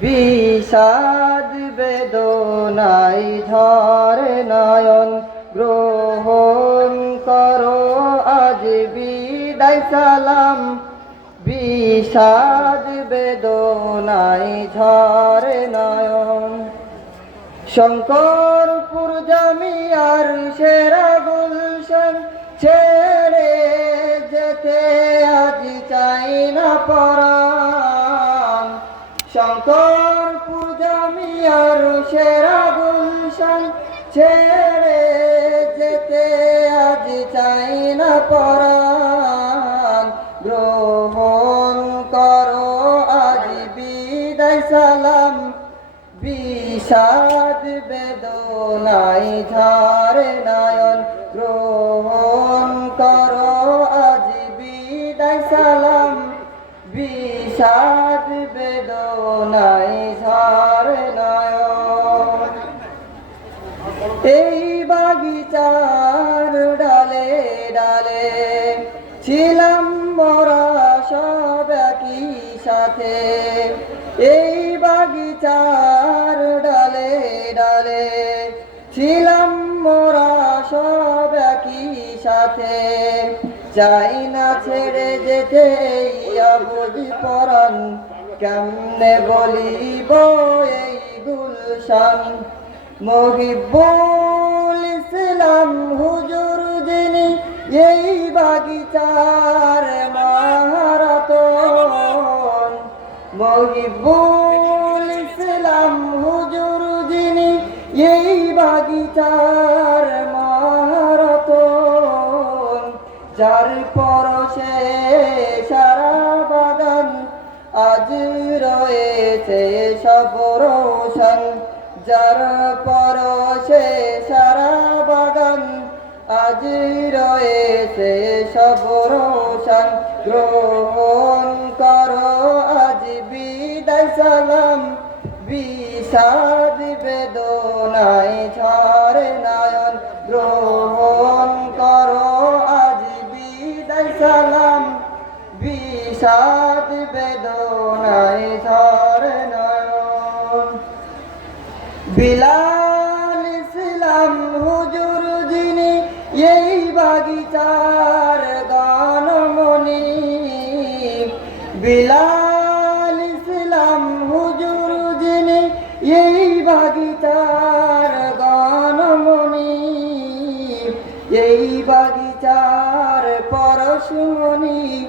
বিষাদ বেদনাই ঝরে নয়ন, গ্রহণ করো আজ বিদায় সালাম। বিষাদ বেদনাই ঝরে নয়ন, শঙ্করপুর জামিয়ার সেরা গুলশন সেরা গুলশন ছেড়ে যেতে আজ চাই না পরাণ। গ্রহণ করো, আজ বিদায় সালাম। বিষাদ বেদনাই ঝারে নয়ন। গ্রহণ করো, আজ বিদায় সালাম। বিষাদ বেদনাই ঝারে নয়ন এই বাগিচার ডালে ডালে ছিলাম মরা সব একই সাথে। এই বাগিচার ডালে ডালে ছিলাম মরা সব একই সাথে। চাই না ছেড়ে যেতে বুঝি পরাণ। কেমনে বলিব এই গুলশান? মহিবুল ইসলাম হুজুর যিনি, এই বাগিচার মাহারতন। মহিবুল যার পরশে সারা বাগান আজ রয়েছে সব রোশন। যার পরশে সারা বাগান আজ রয়েছে সব রোশন। গ্রহণ করো আজ বিদায় সালাম। বিষাদ বেদনায় ঝরে নয়ন। গ্রহণ সালাম বিষাদ বেদনায় ঝরে বিলাল ইসলাম হুজুর যিনি এই বাগিচার গানমণি বিলাল পরশুমণি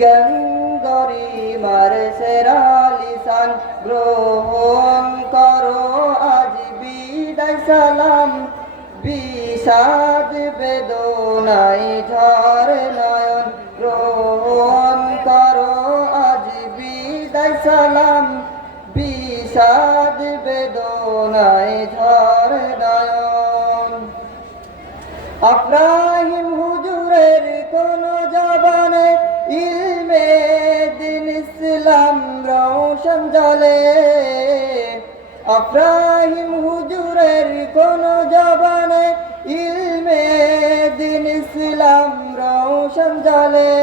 গঙ্গরি মার সেরালিসান গ্রহণ করো, আজ বিদায় সালাম। বিষাদ বেদনাই ঝর নয়ন। গ্রহণ করো, আজ বিদায় সালাম। বিষাদ বেদনাই ঝর নয়ন। আব্রাহিম জলে। আব্রাহিম হুজুরের কোন জবানে ইলমে দিন ইসলাম রৌশন জলে।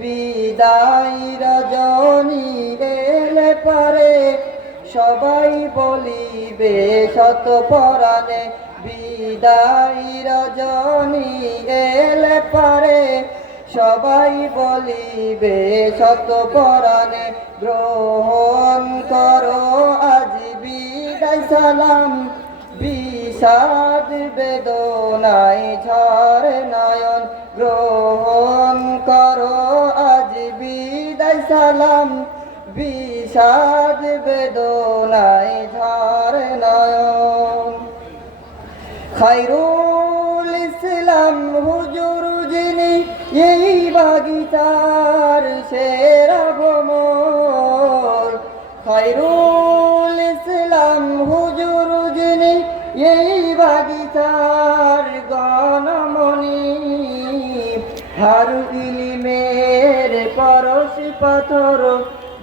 বিদায় রজনী এলে পরে, সবাই বলিবে শত পরাণে। বিদায় রজনী এলে পরে সবাই বলিবে শত পরাণে গ্রহণ করো, আজ বিদায় সালাম। বিষাদ বেদনায় ঝরে নয়ন গ্রহণ করো, আজ বিদায় সালাম। বিষাদ বেদনায় ঝরে নয়ন। খাইরুল ইসলাম হুজুর এই বাগিচার সেরা ভ্রমর খাইরুল ইসলাম হুজুর যিনি এই বাগিচার গণমণি। হারু ইলিমের পরশ পাথর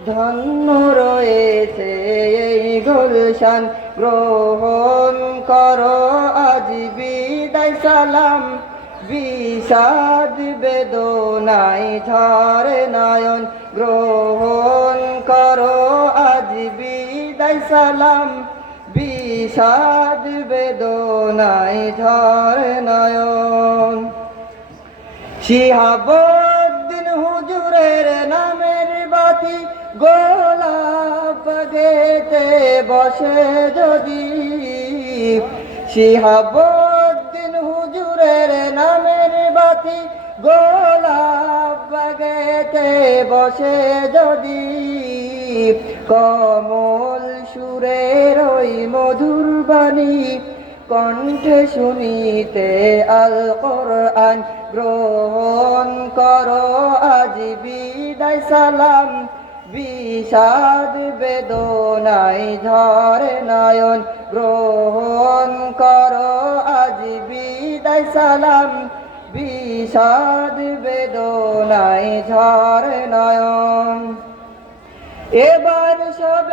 ধন্য রয়েছে এই গুলশান। গ্রহণ করো আজ বিদায় সালাম বিষাদ বেদনাই ঝরে নয়ন, গ্রহণ করো আজ বিদায় সালাম। বিষাদ বেদনায় ঝরে নয়ন। শিহাবুদ্দিন হুজুরের নামের বাতি গোলাপ গেতে বসে যদি। শিহাবুদ্দিন গোলাপ বসে যদি কমল সুরের ওই মধুর বাণী কণ্ঠে শুনিতে আল কোরআন, গ্রহণ করো আজ বিদায় সালাম। বিষাদ বেদনায় ঝরে নয়ন, গ্রহণ করো আজ বিদায় সালাম। বিষাদ বেদনায় ঝর নয়ন। এবার সবে